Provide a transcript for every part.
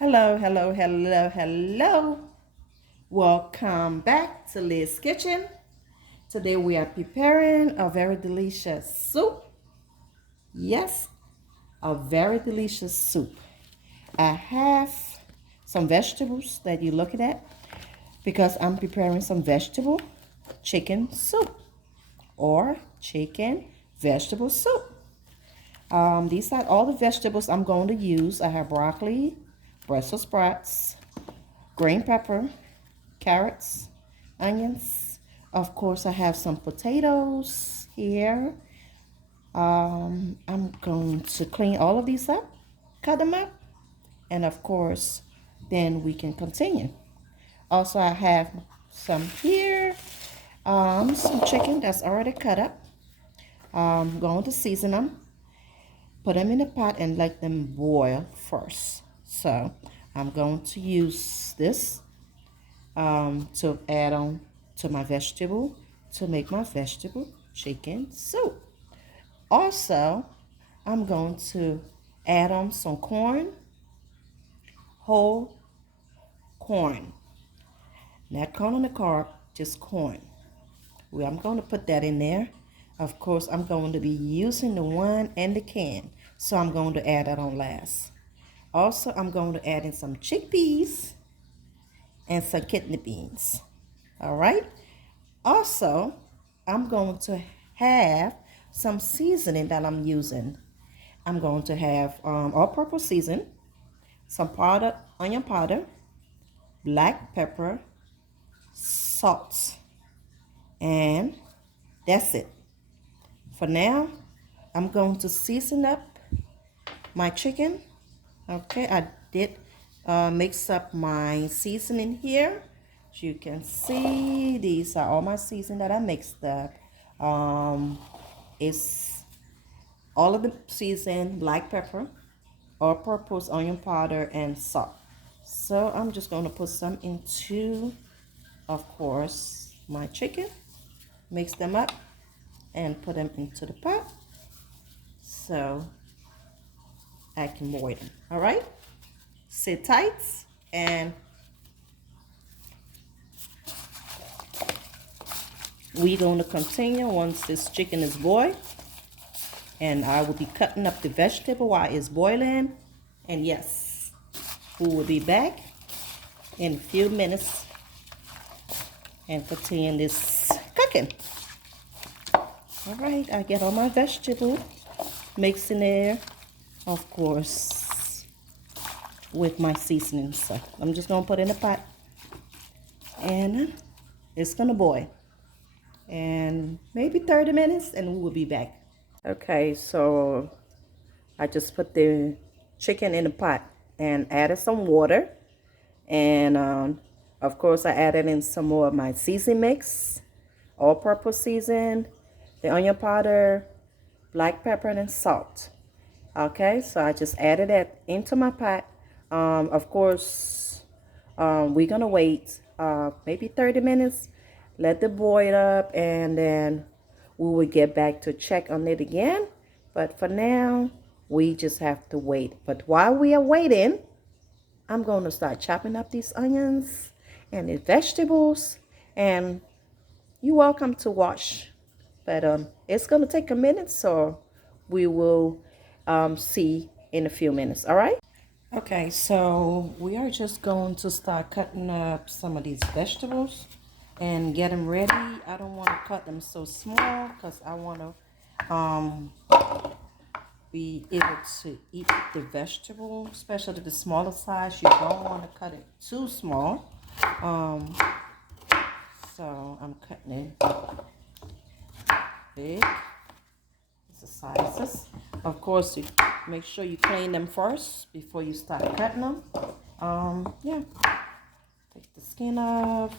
Hello, hello, hello, hello. Welcome back to Liz's Kitchen. Today we are preparing a very delicious soup. Yes, a very delicious soup. I have some vegetables that you're looking at because I'm preparing some vegetable chicken soup or chicken vegetable soup. These are all the vegetables I'm going to use. I have broccoli, Brussels sprouts, green pepper, carrots, onions. Of course, I have some potatoes here. I'm going to clean all of these up, cut them up, and of course, then we can continue. Also, I have some here, some chicken that's already cut up. I'm going to season them, put them in a pot, and let them boil first. So, I'm going to use this to add on to my vegetable to make my vegetable chicken soup. Also, I'm going to add on some corn, whole corn, not corn on the cob, just corn. Well, I'm going to put that in there. Of course, I'm going to be using the one and the can, so I'm going to add that on last. Also, I'm going to add in some chickpeas and some kidney beans. All right. Also, I'm going to have some seasoning that I'm using. I'm going to have all-purpose season, some powder, onion powder, black pepper, salt, and that's it. For now, I'm going to season up my chicken. Okay, I did mix up my seasoning here. As you can see, these are all my seasoning that I mixed up. It's all of the season, black pepper, all-purpose onion powder, and salt. So I'm just going to put some into, of course, my chicken, mix them up, and put them into the pot so I can boil them. All right, sit tight, and we're going to continue once this chicken is boiled. And I will be cutting up the vegetable while it's boiling. And yes, we will be back in a few minutes and continue this cooking. All right, I get all my vegetable mixed in there, of course, with my seasoning. So I'm just gonna put it in a pot and it's gonna boil. And maybe 30 minutes and we will be back. Okay, so I just put the chicken in the pot and added some water. And of course, I added in some more of my seasoning mix, all-purpose season, the onion powder, black pepper, and salt. Okay, so I just added that into my pot. Of course, we're gonna wait maybe 30 minutes, let it boil up, and then we will get back to check on it again. But for now, we just have to wait. But while we are waiting, I'm going to start chopping up these onions and the vegetables. And you're welcome to watch. But it's going to take a minute, so we will see in a few minutes. All right? Okay, so we are just going to start cutting up some of these vegetables and get them ready. I don't want to cut them so small because I want to be able to eat the vegetable, especially the smaller size. You don't want to cut it too small. So I'm cutting it big. It's the sizes. Of course, you make sure you clean them first before you start cutting them. Yeah. Take the skin off.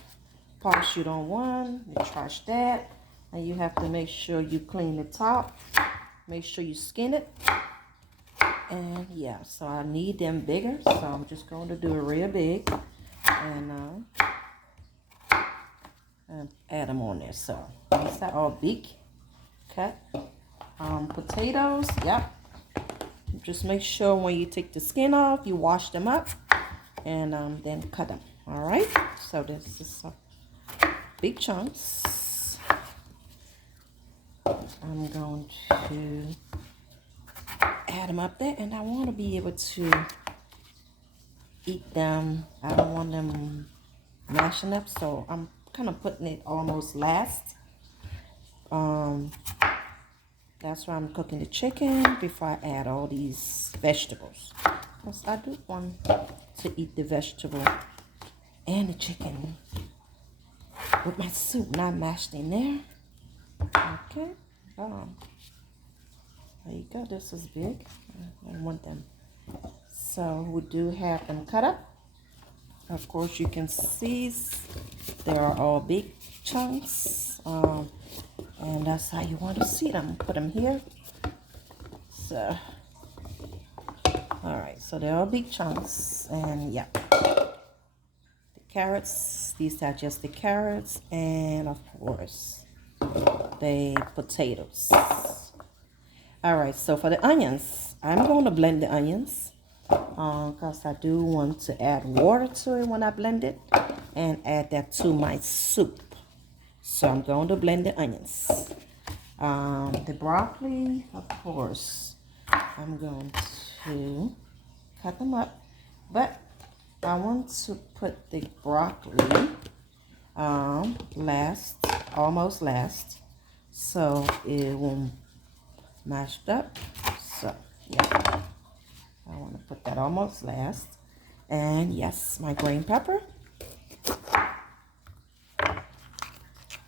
Parts you don't want, you trash that. And you have to make sure you clean the top. Make sure you skin it. And yeah, so I need them bigger. So I'm just going to do it real big. And add them on there. So these are all big cut. Potatoes, yep. Just make sure when you take the skin off, you wash them up and then cut them. All right, so this is some big chunks. I'm going to add them up there, and I want to be able to eat them. I don't want them mashing up, so I'm kind of putting it almost last. That's why I'm cooking the chicken before I add all these vegetables, because I do want to eat the vegetable and the chicken with my soup, not mashed in there. Okay, there you go. This is big. I don't want them. So we do have them cut up. Of course, you can see they are all big chunks, and that's how you want to see them. Put them here. So, all right. So they're all big chunks, and yeah, the carrots. These are just the carrots, and of course, the potatoes. All right. So for the onions, I'm going to blend the onions. Because I do want to add water to it when I blend it and add that to my soup. So I'm going to blend the onions. The broccoli, of course, I'm going to cut them up, but I want to put the broccoli almost last, so it won't mash up. So yeah, I want to put that almost last. And yes, my green pepper.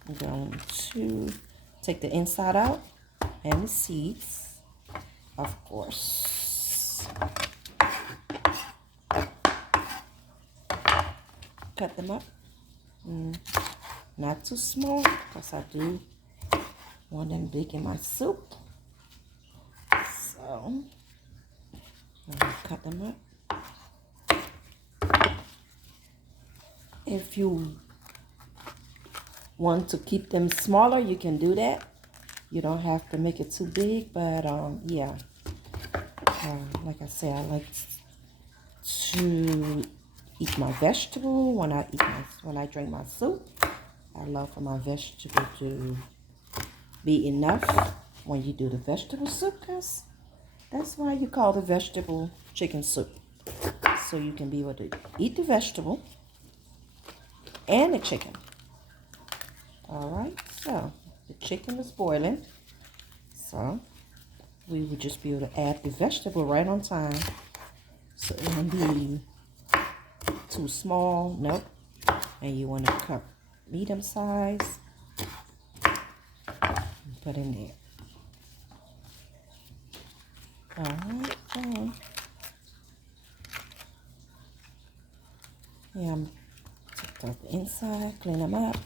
I'm going to take the inside out and the seeds, of course. Cut them up. Not too small, because I do want them big in my soup. So I'm going to cut them up. If you want to keep them smaller, you can do that. You don't have to make it too big, but yeah. Like I said, I like to eat my vegetable when I drink my soup. I love for my vegetable to be enough when you do the vegetable soup, because that's why you call the vegetable chicken soup. So you can be able to eat the vegetable and the chicken. All right, so the chicken is boiling. So we would just be able to add the vegetable right on time. So it won't be too small, nope. And you want to cut medium size and put in there. All right, so yeah, I'm take out the inside, clean them up.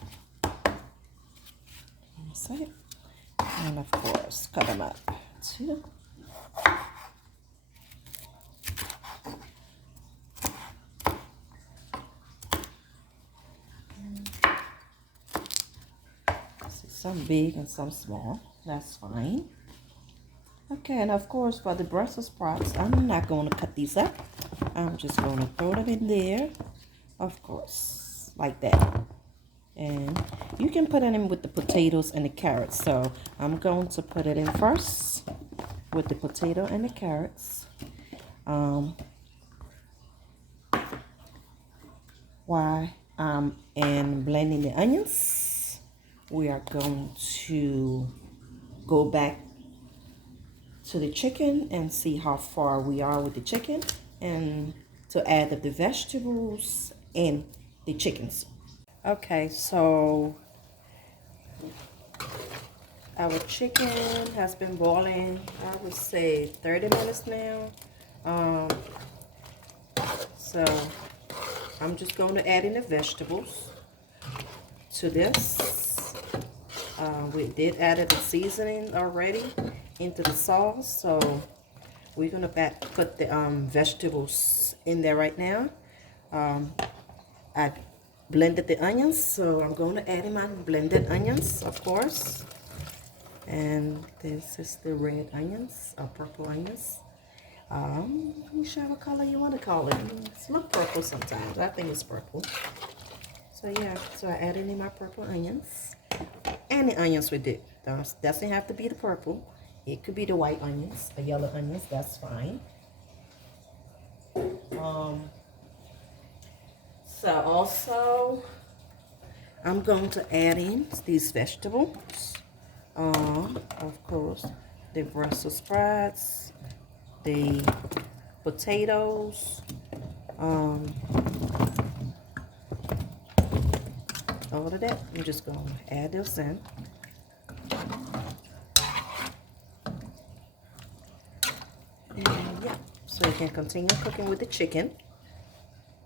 And of course, cut them up too. Some big and some small. That's fine. Okay, and of course, for the Brussels sprouts, I'm not going to cut these up. I'm just going to throw them in there, of course, like that. And you can put it in with the potatoes and the carrots. So I'm going to put it in first with the potato and the carrots. While I'm blending the onions, we are going to go back to the chicken and see how far we are with the chicken, and to add up the vegetables and the chickens. Okay, so our chicken has been boiling, I would say 30 minutes now. So I'm just going to add in the vegetables to this. We did add the seasoning already into the sauce, so we're going to put the vegetables in there right now. I blended the onions, so I'm going to add in my blended onions, of course. And this is the red onions or purple onions. Whichever color you want to call it. It's look purple sometimes. I think it's purple. So yeah, so I added in my purple onions. And the onions with it. Doesn't have to be the purple. It could be the white onions, the yellow onions, that's fine. So also, I'm going to add in these vegetables. Of course, the Brussels sprouts, the potatoes, all of that. I'm just going to add this in. And yeah, so you can continue cooking with the chicken.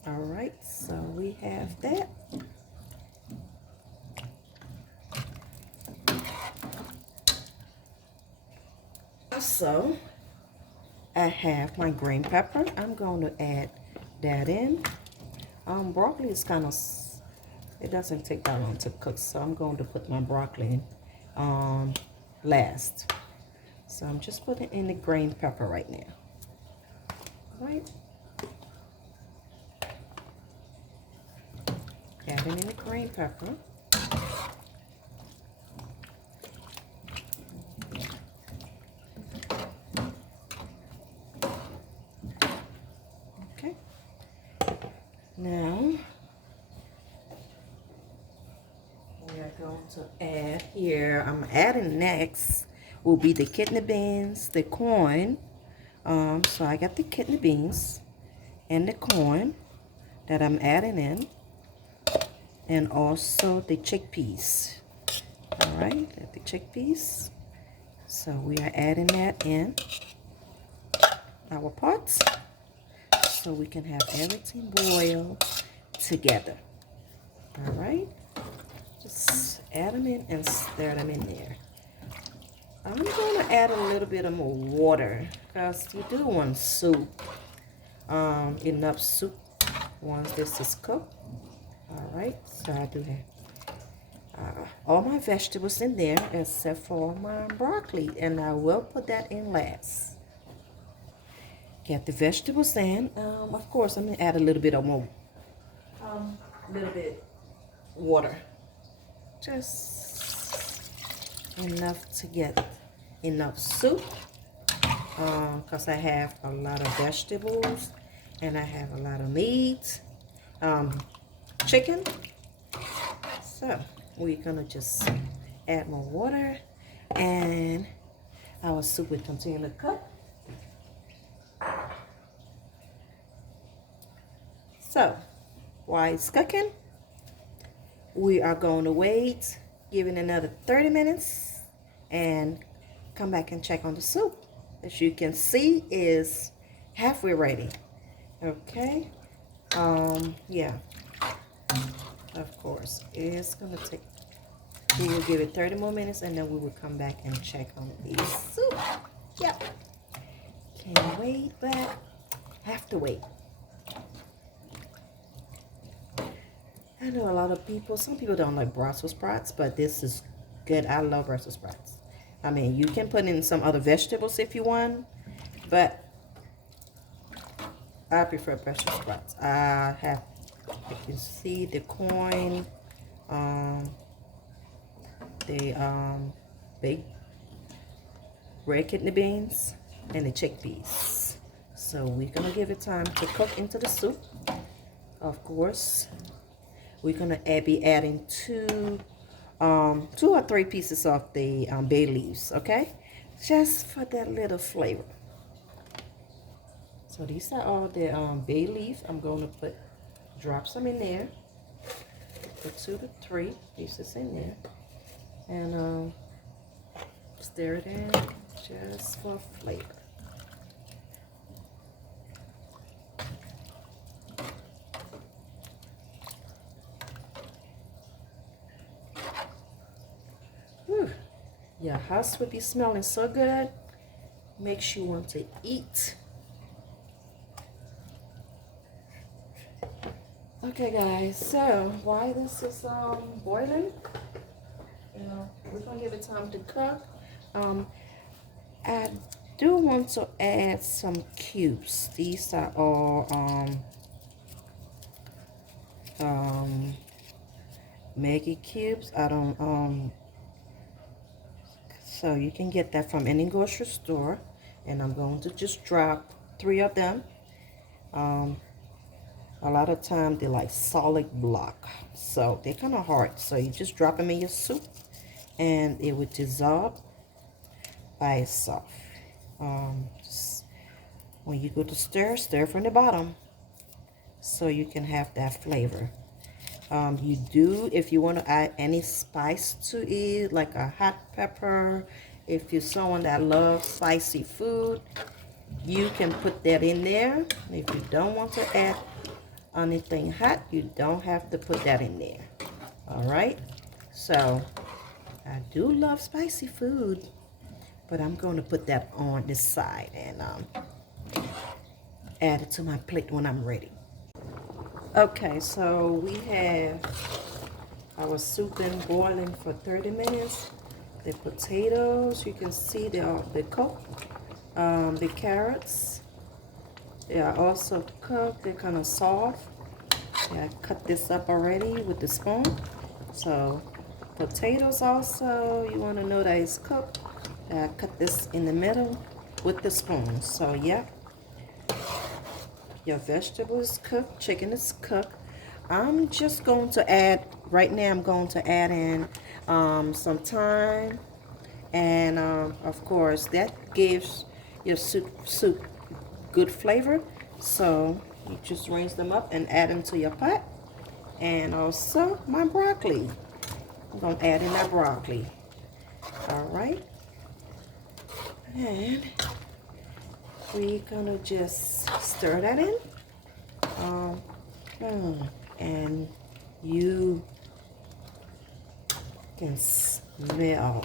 All right, so we have that. Also, I have my green pepper. I'm going to add that in. Broccoli is kind of, it doesn't take that long to cook, so I'm going to put my broccoli in last. So I'm just putting in the green pepper right now. All right. Adding in the green pepper. Okay. Now, we are going to add here, I'm adding next, will be the kidney beans, the corn. So I got the kidney beans and the corn that I'm adding in. And also the chickpeas. All right, the chickpeas. So we are adding that in our pots so we can have everything boil together. All right, just add them in and stir them in there. I'm going to add a little bit of more water because you do want soup, enough soup once this is cooked. All right, so I do have all my vegetables in there except for my broccoli, and I will put that in last. Get the vegetables in. Of course, I'm gonna add a little bit of more, little bit water, just enough to get enough soup. Because I have a lot of vegetables and I have a lot of meat. Chicken. So we're gonna just add more water and our soup will continue to cook. So while it's cooking, we are going to wait, give it another 30 minutes and come back and check on the soup. As you can see, is halfway ready. Okay. Yeah. Of course, it's gonna take. We will give it 30 more minutes, and then we will come back and check on the soup. Yep. Can't wait, but have to wait. I know a lot of people. Some people don't like Brussels sprouts, but this is good. I love Brussels sprouts. I mean, you can put in some other vegetables if you want, but I prefer Brussels sprouts. I have. You can see the corn, the baked red kidney beans, and the chickpeas. So we're gonna give it time to cook into the soup. Of course, we're gonna be adding two or three pieces of the bay leaves, okay? Just for that little flavor. So these are all the bay leaf. I'm gonna drop some in there. Put 2 to 3 pieces in there. And stir it in just for flavor. Whew. Your house will be smelling so good. Makes you want to eat. Okay guys, so while this is boiling, we're gonna give it time to cook. do want to add some cubes. These are all Maggi cubes. I don't so you can get that from any grocery store, and I'm going to just drop 3 of them. A lot of times they're like solid block, so they're kind of hard. So you just drop them in your soup, and it would dissolve by itself. Just when you go to stir from the bottom, so you can have that flavor. You do, if you want to add any spice to it, like a hot pepper, if you're someone that loves spicy food, you can put that in there. If you don't want to add anything hot, you don't have to put that in there. All right, so I do love spicy food, but I'm going to put that on this side and add it to my plate when I'm ready. Okay, so we have our soup been boiling for 30 minutes. The potatoes, you can see they're cooked. The carrots, they are also cooked. They're kind of soft. I cut this up already with the spoon. So potatoes also, you want to know that it's cooked. I cut this in the middle with the spoon. So yeah, your vegetables cooked, chicken is cooked. I'm just going to add, right now I'm going to add in some thyme, and of course that gives your soup good flavor. So you just rinse them up and add them to your pot. And also my broccoli, I'm going to add in that broccoli. All right, and we're gonna just stir that in. And you can smell,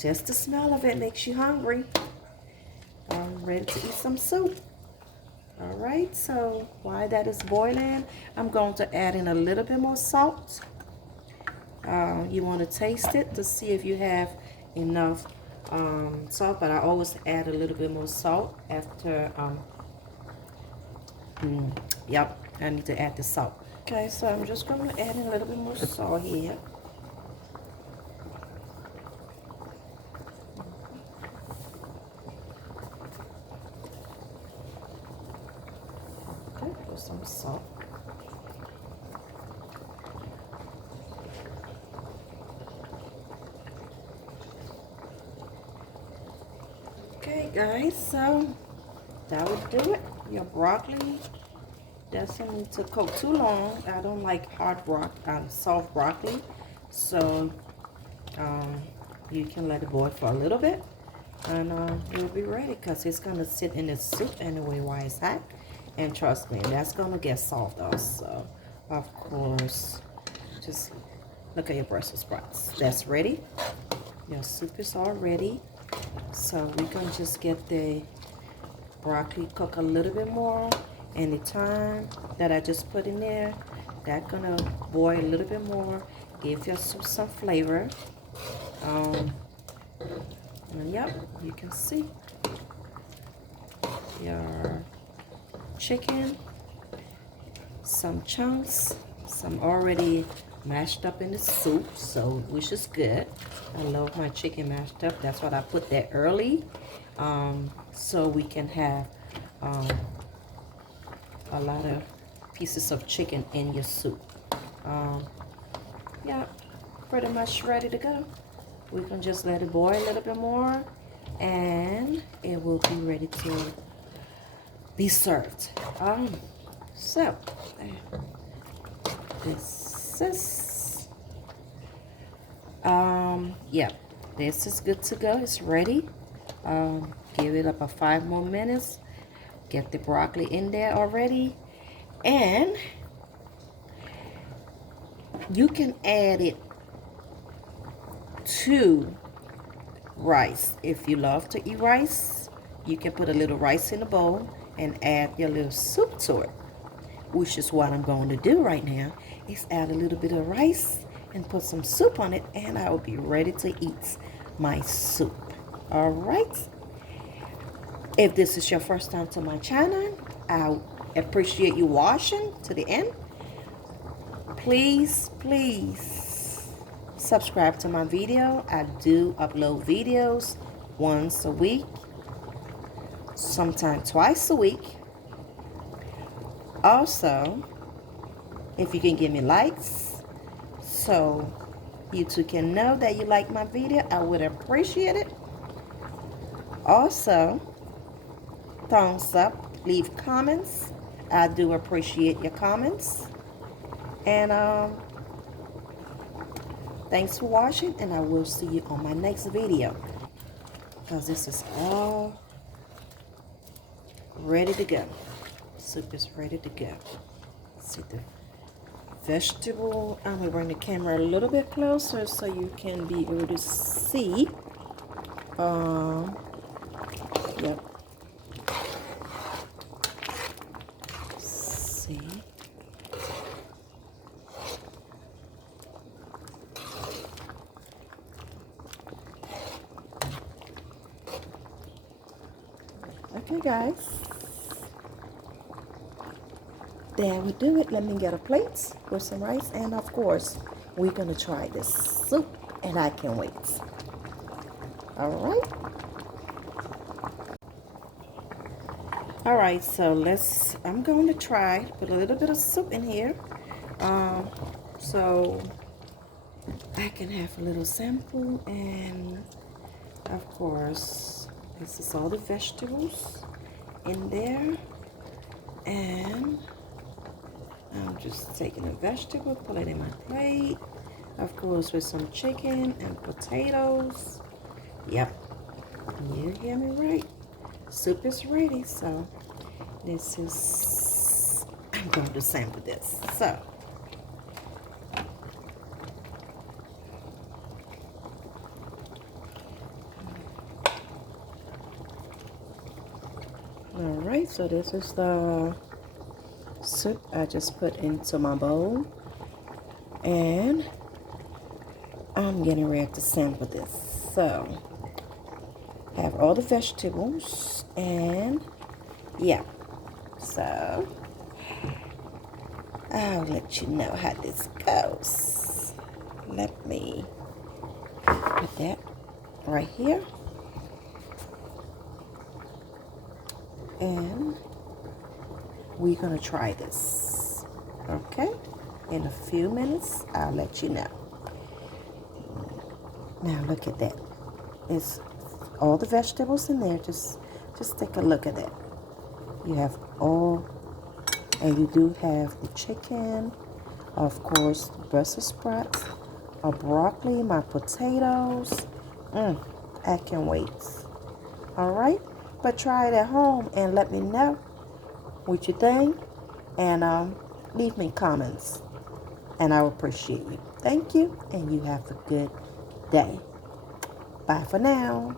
just the smell of it makes you hungry. I'm ready to eat some soup. All right, so while that is boiling, I'm going to add in a little bit more salt. You want to taste it to see if you have enough salt, but I always add a little bit more salt after. Yep, I need to add the salt. Okay, so I'm just going to add in a little bit more salt here. Okay, put some salt. Okay, guys, so that would do it. Your broccoli doesn't need to cook too long. I don't like soft broccoli, so you can let it boil for a little bit, and you'll be ready, because it's gonna sit in the soup anyway while it's hot. And trust me, that's gonna get soft also. Of course, just look at your Brussels sprouts. That's ready. Your soup is all ready. So we're gonna just get the broccoli cook a little bit more, and the thyme that I just put in there, that's gonna boil a little bit more, give your soup some flavor. And yep, you can see your chicken, some chunks, some already mashed up in the soup, so which is good. I love my chicken mashed up. That's what I put there early, so we can have a lot of pieces of chicken in your soup. Yeah, pretty much ready to go. We can just let it boil a little bit more, and it will be ready to be served. So this is yeah, this is good to go. It's ready. Give it up 5 more minutes. Get the broccoli in there already, and you can add it to rice. If you love to eat rice, you can put a little rice in a bowl and add your little soup to it, which is what I'm going to do right now, is add a little bit of rice and put some soup on it, and I will be ready to eat my soup. All right. If this is your first time to my channel, I appreciate you watching to the end. Please subscribe to my video. I do upload videos once a week, sometimes twice a week. Also, if you can give me likes so YouTube can know that you like my video, I would appreciate it. Also, thumbs up, leave comments. I do appreciate your comments. And thanks for watching, and I will see you on my next video, because this is all ready to go. Soup is ready to go. See the vegetable. I'm gonna bring the camera a little bit closer so you can be able to see. Yep. See. Okay, guys. There we do it. Let me get a plate with some rice, and of course, we're gonna try this soup, and I can't wait. All right. All right, so I'm going to try put a little bit of soup in here, so I can have a little sample. And of course, this is all the vegetables in there, and I'm just taking a vegetable, put it in my plate, of course, with some chicken and potatoes. Yep, you hear me right. Soup is ready, so this is, I'm going to sample this. So, all right, so this is the soup I just put into my bowl, and I'm getting ready to sample this. So, have all the vegetables, and yeah, so I'll let you know how this goes. Let me put that right here, and we're gonna try this. Okay, in a few minutes I'll let you know. Now look at that. It's all the vegetables in there. Just take a look at that. You have all, and you do have the chicken, of course, Brussels sprouts, a broccoli, my potatoes. I can't wait. All right, but try it at home and let me know what you think, and leave me comments, and I will appreciate you. Thank you, and you have a good day. Bye for now.